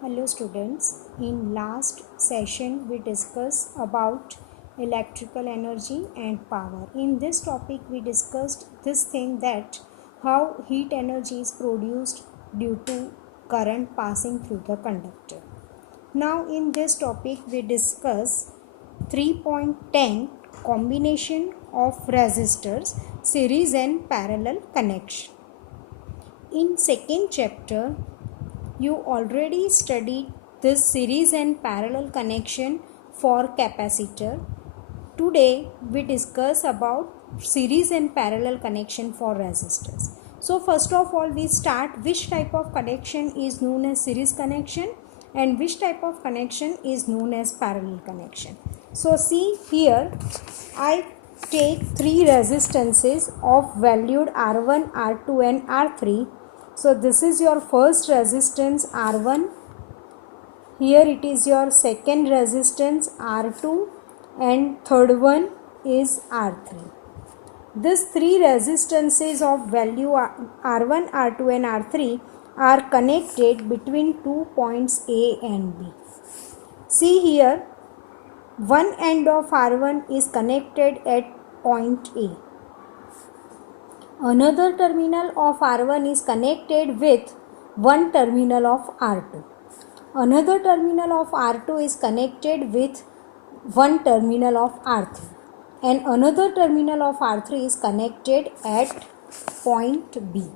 Hello students, in last session we discussed about electrical energy and power. In this topic we discussed this thing that how heat energy is produced due to current passing through the conductor. Now in this topic we discuss 3.10 combination of resistors, series and parallel connection. In second chapter you already studied this series and parallel connection for capacitor. Today we discuss about series and parallel connection for resistors. So first of all we start which type of connection is known as series connection and which type of connection is known as parallel connection. So see here I take three resistances of valued R1, R2 and R3. So this is your first resistance R1, here it is your second resistance R2 and third one is R3. These three resistances of value R1, R2 and R3 are connected between 2 points A and B. See here, one end of R1 is connected at point A. Another terminal of R1 is connected with one terminal of R2. Another terminal of R2 is connected with one terminal of R3. And another terminal of R3 is connected at point B.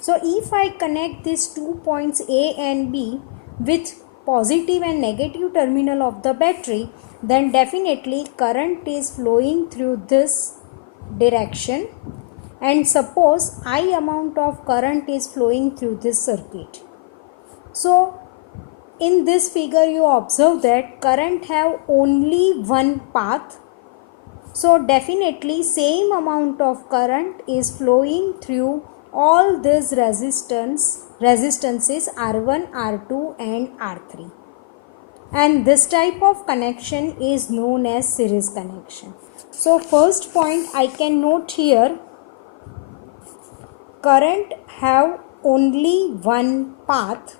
So if I connect these 2 points A and B with positive and negative terminal of the battery, then definitely current is flowing through this direction. And suppose I amount of current is flowing through this circuit. So in this figure you observe that current have only one path. So definitely same amount of current is flowing through all these resistance resistances R1, R2 and R3. And this type of connection is known as series connection. So first point I can note here, current have only one path.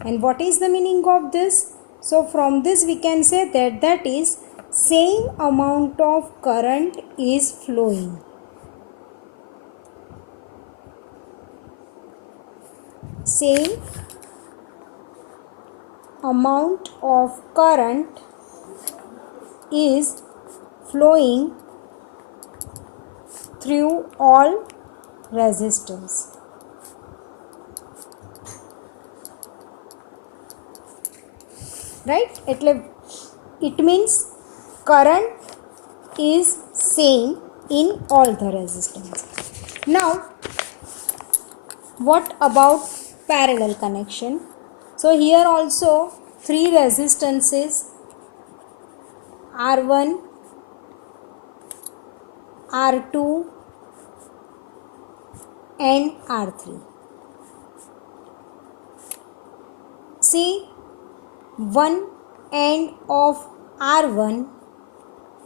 And what is the meaning of this? So from this we can say that is same amount of current is flowing. Same amount of current is flowing through all resistors. Right? It means current is same in all the resistance. Now, what about parallel connection? So here also three resistances R1, R2 and R3. See, one end of R1,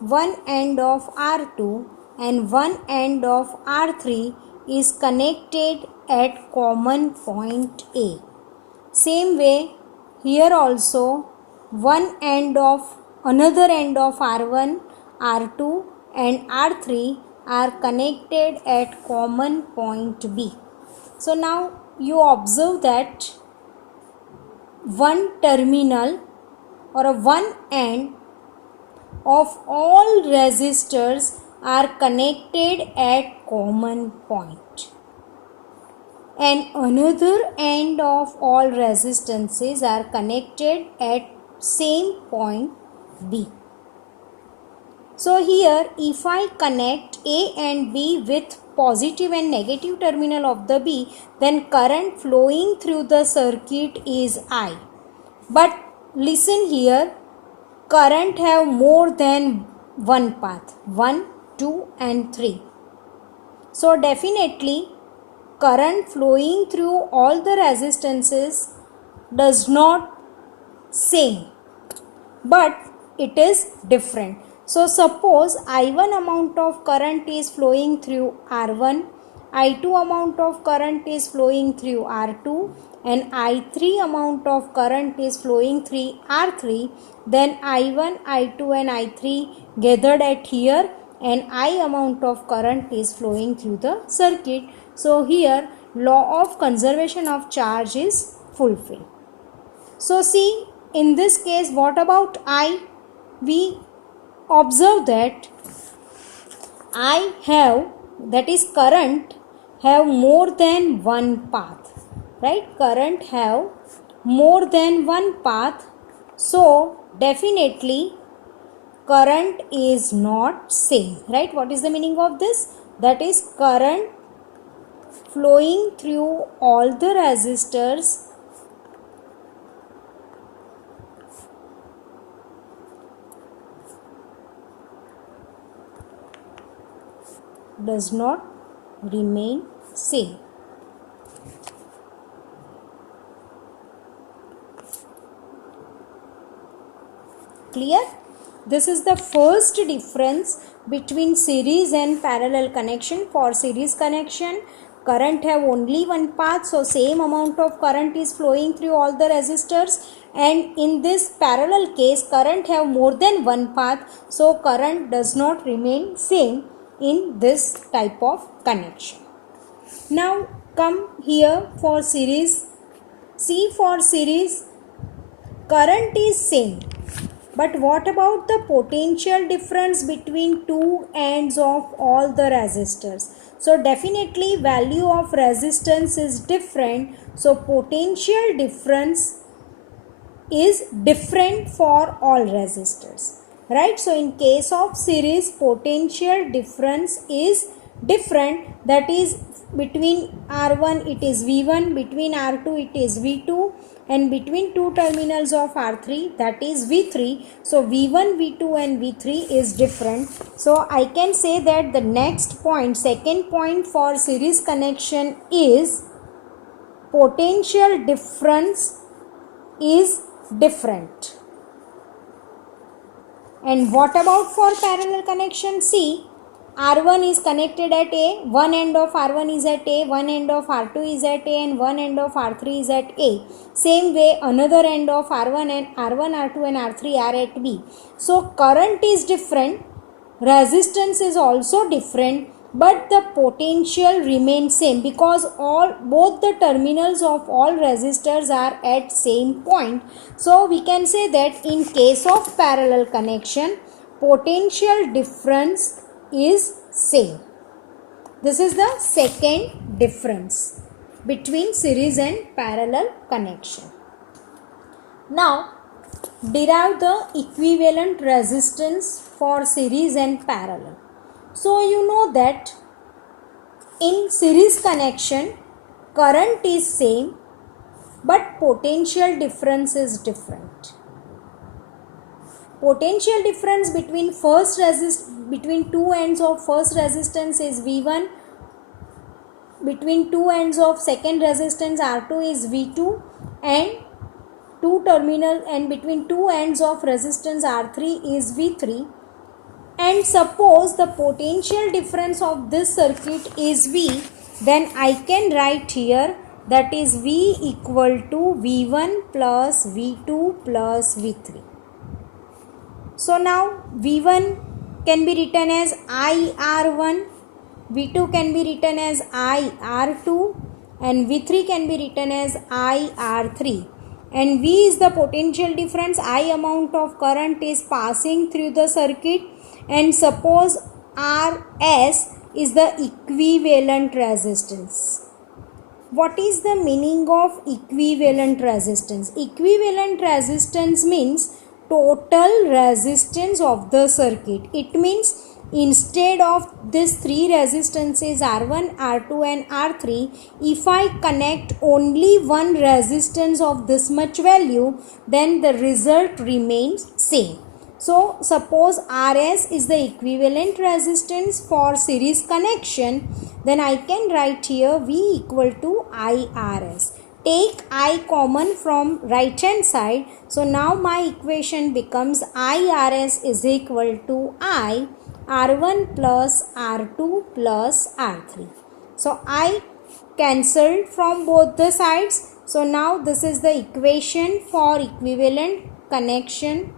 one end of R2 and one end of R3 is connected at common point A. Same way here also one end of another end of R1, R2 and R3 are connected at common point B. So now you observe that one terminal or a one end of all resistors are connected at common point, and another end of all resistances are connected at same point B. So here if I connect A and B with positive and negative terminal of the B, then current flowing through the circuit is I. But listen here, current have more than one path, 1, 2 and 3. So definitely current flowing through all the resistances does not same, but it is different. So suppose I1 amount of current is flowing through R1 I2 amount of current is flowing through R2 and I3 amount of current is flowing through R3, then I1, I2 and I3 gathered at here and I amount of current is flowing through the circuit. So here law of conservation of charge is fulfilled. So see, in this case, what about I? We observe that I have, that is current, have more than one path, right? Current have more than one path. So definitely current is not same, right? What is the meaning of this? That is current flowing through all the resistors does not remain same. Clear? This is the first difference between series and parallel connection. For series connection, current have only one path, so same amount of current is flowing through all the resistors, and in this parallel case current have more than one path, so current does not remain same in this type of connection. Now come here for series. See, for series current is same, but what about the potential difference between two ends of all the resistors? So definitely value of resistance is different, so potential difference is different for all resistors, right? So in case of series, potential difference is different, that is between R1 it is V1, between R2 it is V2, and between two terminals of R3 that is V3. So V1, V2 and V3 is different. So I can say that the next point, second point for series connection is potential difference is different. And what about for parallel connection? See, R1 is connected at A, one end of R1 is at A, one end of R2 is at A, and one end of R3 is at A. Same way, another end of R1 and R1, R2 and R3 are at B. So current is different, resistance is also different, but the potential remains same because both the terminals of all resistors are at same point. So we can say that in case of parallel connection, potential difference is same. This is the second difference between series and parallel connection. Now derive the equivalent resistance for series and parallel. So you know that in series connection current is same but potential difference is different. Potential difference between between two ends of first resistance is V1, between two ends of second resistance R2 is V2, and between two ends of resistance R3 is V3. And suppose the potential difference of this circuit is V, then I can write here that is V equal to V1 plus V2 plus V3. So now V1 can be written as IR1, V2 can be written as IR2, and V3 can be written as IR3. And V is the potential difference, I amount of current is passing through the circuit, and suppose Rs is the equivalent resistance. What is the meaning of equivalent resistance? Equivalent resistance means total resistance of the circuit. It means instead of these three resistances R1, R2 and R3, if I connect only one resistance of this much value, then the result remains same. So suppose Rs is the equivalent resistance for series connection, then I can write here V equal to IRs. Take I common from right hand side. So now my equation becomes IRs is equal to I R1 plus R2 plus R3. So I cancelled from both the sides. So now this is the equation for equivalent connection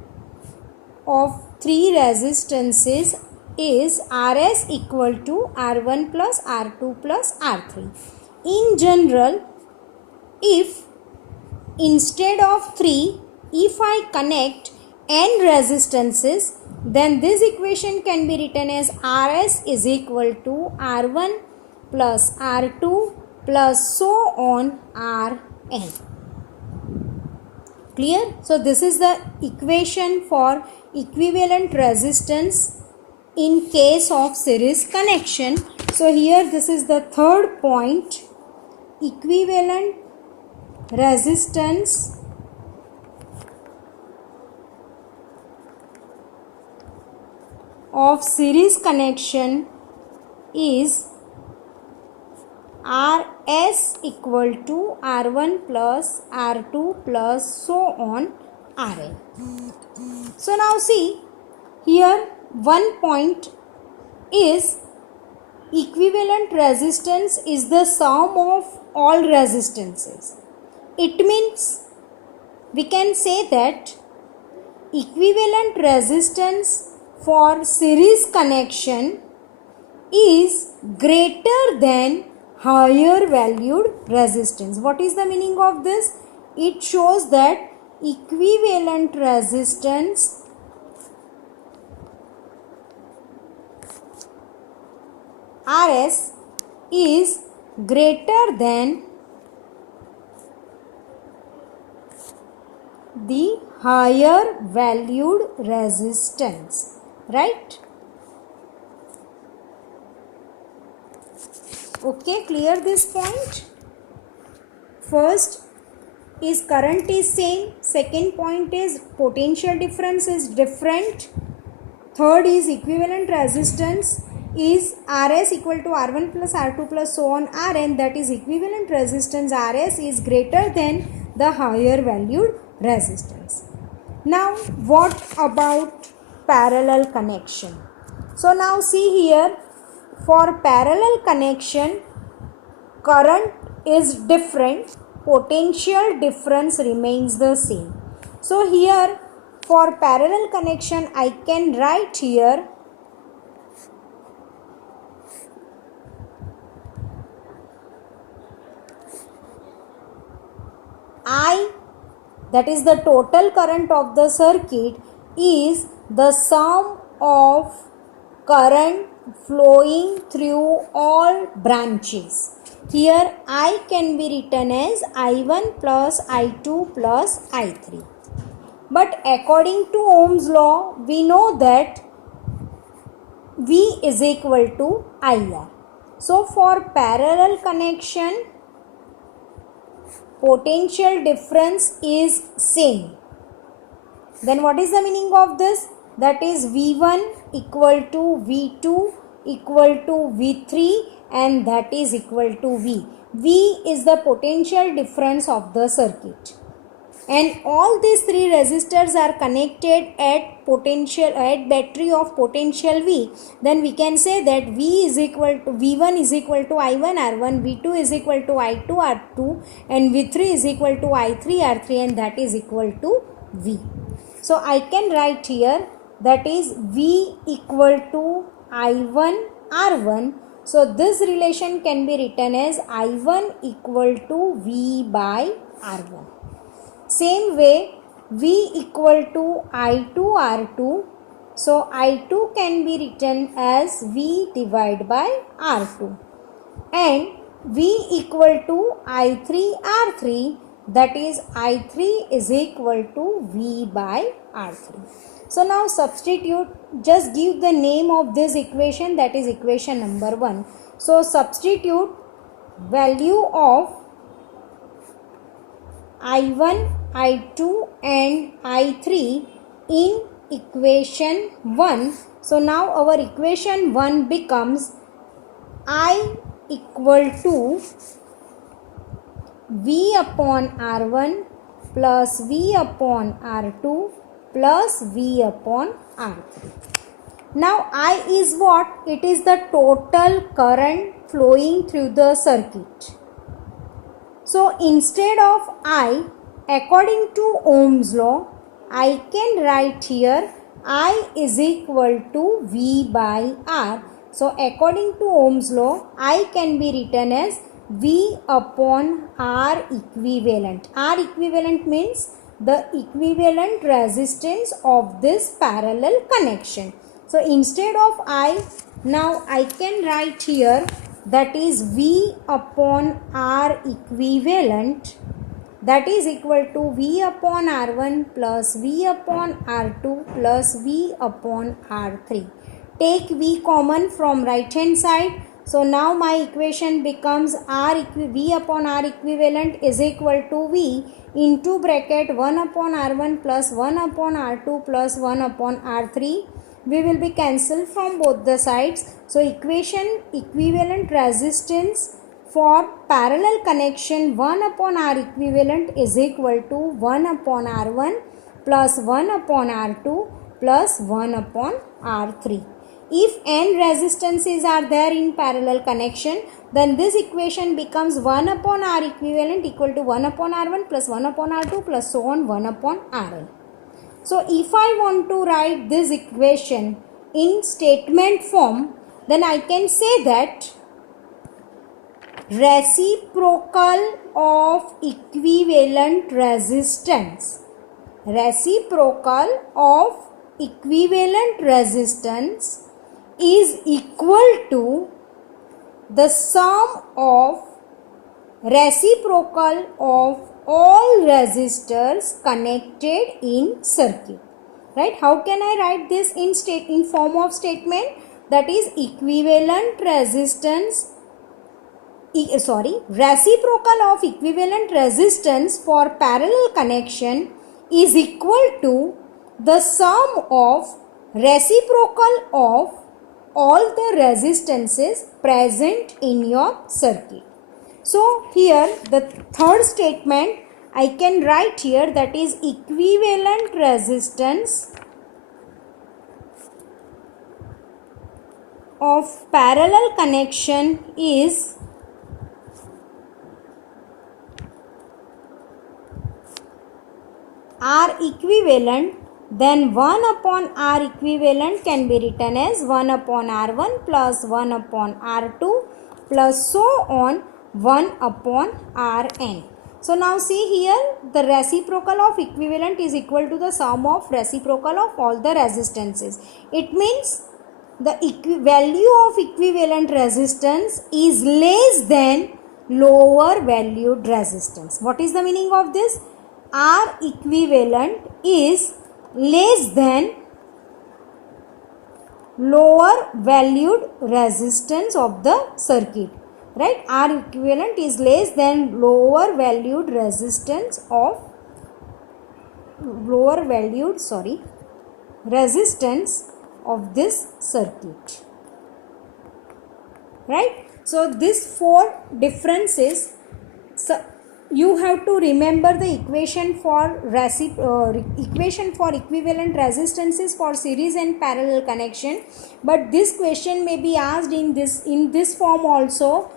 of three resistances is Rs equal to R1 plus R2 plus R3. In general, if instead of 3, if I connect n resistances, then this equation can be written as Rs is equal to R1 plus R2 plus so on Rn. Clear? So this is the equation for equivalent resistance in case of series connection. So here this is the third point, equivalent resistance of series connection is Rs equal to R1 plus R2 plus so on Rn. So now see, here one point is equivalent resistance is the sum of all resistances. It means we can say that equivalent resistance for series connection is greater than higher valued resistance. What is the meaning of this? It shows that equivalent resistance Rs is greater than the higher valued resistance, right? Okay, clear this point? First is current is same, second point is potential difference is different, third is equivalent resistance is Rs equal to R1 plus R2 plus so on Rn, that is equivalent resistance Rs is greater than the higher valued resistance. Now what about parallel connection? So now see here, for parallel connection current is different, potential difference remains the same. So here for parallel connection I can write here I, that is the total current of the circuit, is the sum of current flowing through all branches. Here I can be written as I1 plus I2 plus I3. But according to Ohm's law, we know that V is equal to IR. So for parallel connection, potential difference is same. Then what is the meaning of this? That is V1 equal to V2 equal to V3 and that is equal to V. V is the potential difference of the circuit. And all these three resistors are connected at battery of potential V. Then we can say that V is equal to V1 is equal to I1 R1, V2 is equal to I2 R2 and V3 is equal to I3 R3 and that is equal to V. So I can write here that is V equal to I1 R1. So this relation can be written as I1 equal to V by R1. Same way V equal to I2 R2. So I2 can be written as V divided by R2. And V equal to I3 R3. That is I3 is equal to V by R3. So now substitute, just give the name of this equation, that is equation number 1. So substitute value of I1, I2 and I3 in equation 1. So now our equation 1 becomes I equal to V upon R1 plus V upon R2 plus V upon R3. Now I is what? It is the total current flowing through the circuit. So instead of I, according to Ohm's law, I can write here I is equal to V by R. So according to Ohm's law, I can be written as V upon R equivalent. R equivalent means the equivalent resistance of this parallel connection. So instead of I, now I can write here that is V upon R equivalent, that is equal to V upon R1 plus V upon R2 plus V upon R3. Take V common from right hand side. So now my equation becomes V upon R equivalent is equal to V into bracket 1 upon R1 plus 1 upon R2 plus 1 upon R3. We will be cancelled from both the sides. So equation equivalent resistance for parallel connection 1 upon R equivalent is equal to 1 upon R1 plus 1 upon R2 plus 1 upon R3. If n resistances are there in parallel connection, then this equation becomes 1 upon R equivalent equal to 1 upon R1 plus 1 upon R2 plus so on 1 upon Rn. So if I want to write this equation in statement form, then I can say that reciprocal of equivalent resistance is equal to the sum of reciprocal of all resistors connected in circuit. Right? How can I write this in form of statement? That is equivalent resistance. Reciprocal of equivalent resistance for parallel connection is equal to the sum of reciprocal of all the resistances present in your circuit. So here the third statement I can write here, that is equivalent resistance of parallel connection is R equivalent, then 1 upon R equivalent can be written as 1 upon R1 plus 1 upon R2 plus so on 1 upon Rn. So now see here, the reciprocal of equivalent is equal to the sum of reciprocal of all the resistances. It means the value of equivalent resistance is less than lower valued resistance. What is the meaning of this? R equivalent is less than lower valued resistance of the circuit. Right? R equivalent is less than lower valued resistance of resistance of this circuit. Right? So these four differences, you have to remember the equation for equivalent resistances for series and parallel connection. But this question may be asked in this form also.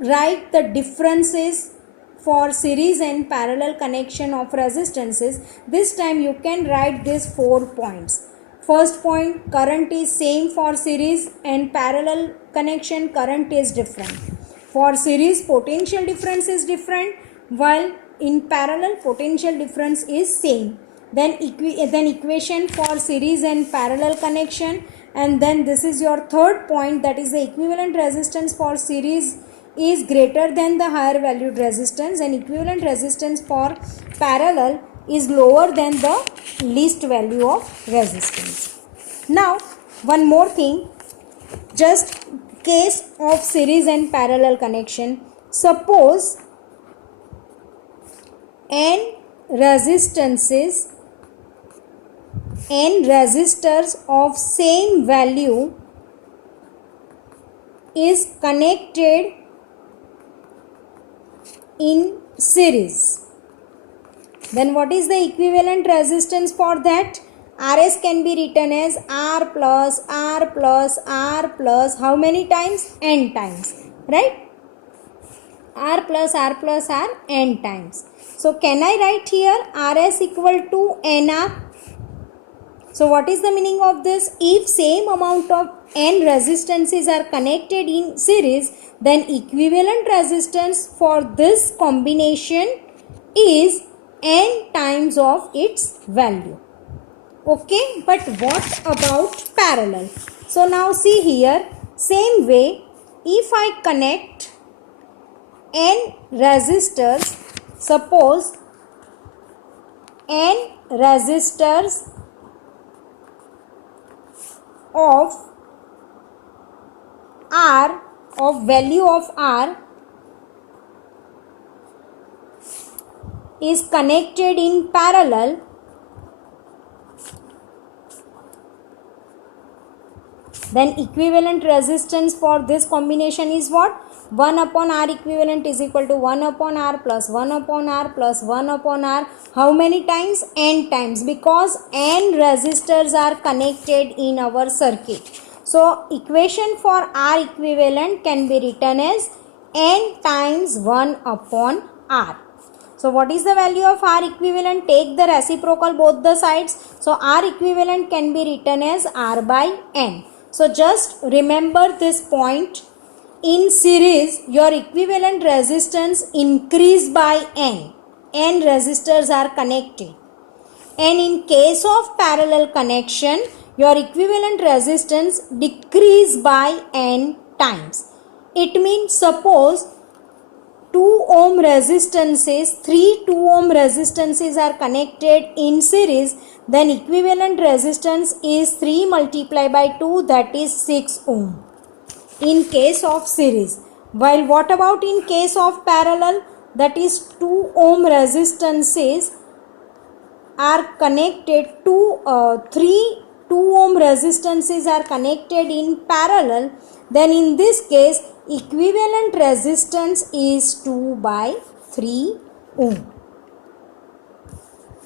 Write the differences for series and parallel connection of resistances. This time you can write these 4 points. First point, current is same for series and parallel connection, current is different. For series, potential difference is different, while in parallel potential difference is same. Then equation for series and parallel connection, and then this is your third point, that is the equivalent resistance for series is greater than the higher valued resistance, and equivalent resistance for parallel is lower than the least value of resistance. Now one more thing, just case of series and parallel connection. Suppose n resistors of same value is connected in series. Then what is the equivalent resistance for that? Rs can be written as R plus R plus R plus how many times? N times, right? R plus R plus R N times. So can I write here Rs equal to Nr? So what is the meaning of this? If same amount of N resistances are connected in series, then equivalent resistance for this combination is N times of its value. Okay, but what about parallel? So now see here, same way, if I connect N resistors, suppose N resistors of R, of value of R is connected in parallel, then equivalent resistance for this combination is what? 1 upon R equivalent is equal to 1 upon R plus 1 upon R plus 1 upon R. How many times? N times, because N resistors are connected in our circuit. So equation for R equivalent can be written as N times 1 upon R. So what is the value of R equivalent? Take the reciprocal both the sides. So R equivalent can be written as R by N. So just remember this point. In series, your equivalent resistance increase by N. N resistors are connected. And in case of parallel connection, your equivalent resistance decrease by N times. It means suppose 2 ohm resistances, 3 2 ohm resistances are connected in series, then equivalent resistance is 3 multiplied by 2, that is 6 ohm in case of series. While what about in case of parallel? That is 2 ohm resistances are connected to 3 2 ohm resistances are connected in parallel, then in this case equivalent resistance is 2 by 3 ohm.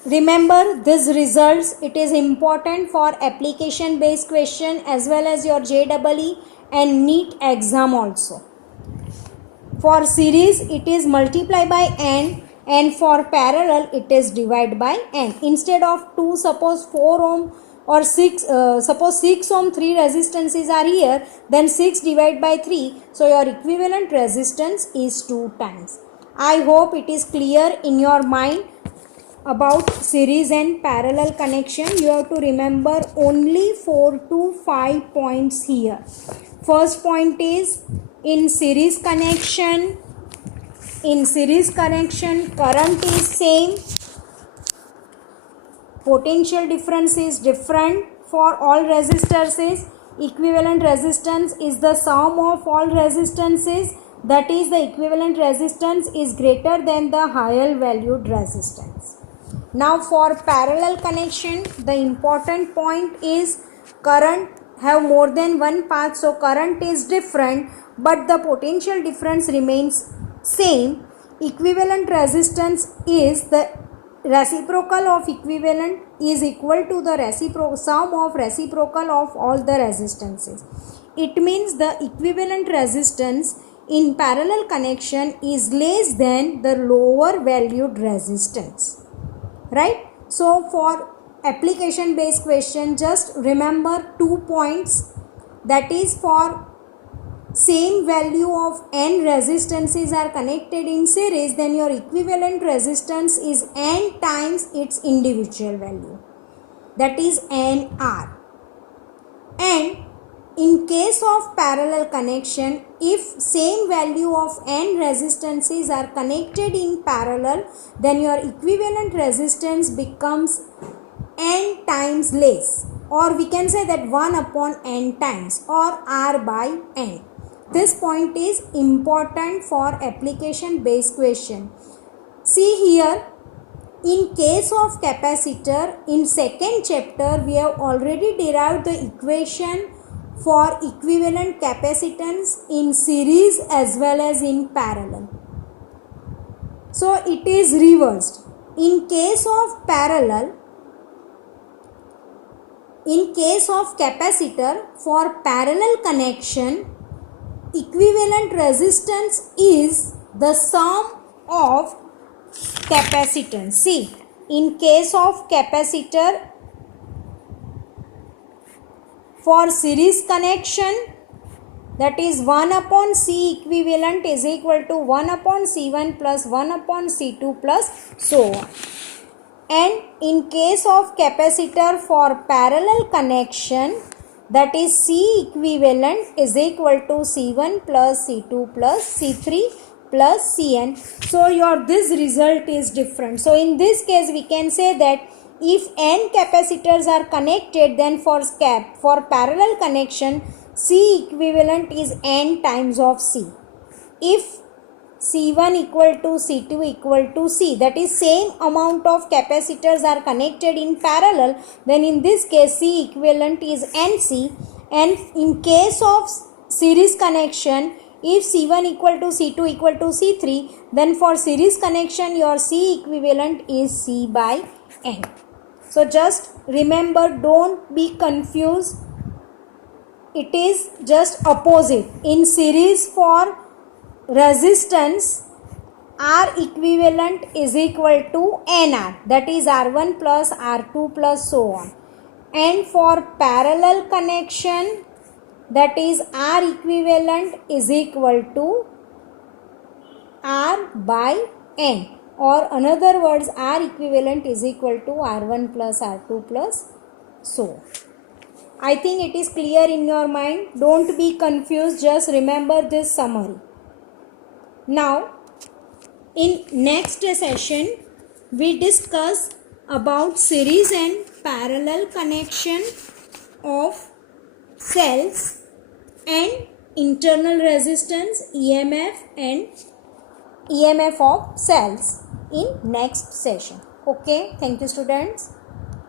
Remember this results, it is important for application based question as well as your JEE and NEET exam also. For series it is multiply by N, and for parallel it is divide by N. Instead of 2, suppose 4 ohm or 6, suppose 6 ohm 3 resistances are here, then 6 divided by 3, so your equivalent resistance is 2 times. I hope it is clear in your mind about series and parallel connection. You have to remember only 4 to 5 points here. First point is in series connection current is same, potential difference is different for all resistances, equivalent resistance is the sum of all resistances, that is the equivalent resistance is greater than the higher valued resistance. Now for parallel connection, the important point is current have more than one path, so current is different but the potential difference remains same. Equivalent resistance is the reciprocal of equivalent is equal to the sum of reciprocal of all the resistances. It means the equivalent resistance in parallel connection is less than the lower valued resistance. Right? So for application based question, just remember 2 points, that is for same value of N resistances are connected in series, then your equivalent resistance is N times its individual value, that is NR. And in case of parallel connection, if same value of N resistances are connected in parallel, then your equivalent resistance becomes N times less, or we can say that 1 upon N times, or R by N. This point is important for application based question. See here, in case of capacitor, in second chapter we have already derived the equation for equivalent capacitance in series as well as in parallel. So it is reversed. In case of parallel, in case of capacitor for parallel connection, equivalent resistance is the sum of capacitance. See, in case of capacitor for series connection, that is 1 upon C equivalent is equal to 1 upon C1 plus 1 upon C2 plus so on. And in case of capacitor for parallel connection, that is C equivalent is equal to C1 plus C2 plus C3 plus Cn. So this result is different. So in this case we can say that if n capacitors are connected, then for parallel connection C equivalent is n times of C. If C1 equal to C2 equal to C, that is same amount of capacitors are connected in parallel, then in this case C equivalent is NC. And in case of series connection, if C1 equal to C2 equal to C3, then for series connection your C equivalent is C by N. So just remember, don't be confused. It is just opposite. In series for resistance, R equivalent is equal to NR, that is R1 plus R2 plus so on. And for parallel connection, that is R equivalent is equal to R by N, or another words R equivalent is equal to R1 plus R2 plus so on. I think it is clear in your mind. Don't be confused, just remember this summary. Now, in next session, we discuss about series and parallel connection of cells and internal resistance, EMF and EMF of cells in next session. Okay, thank you students.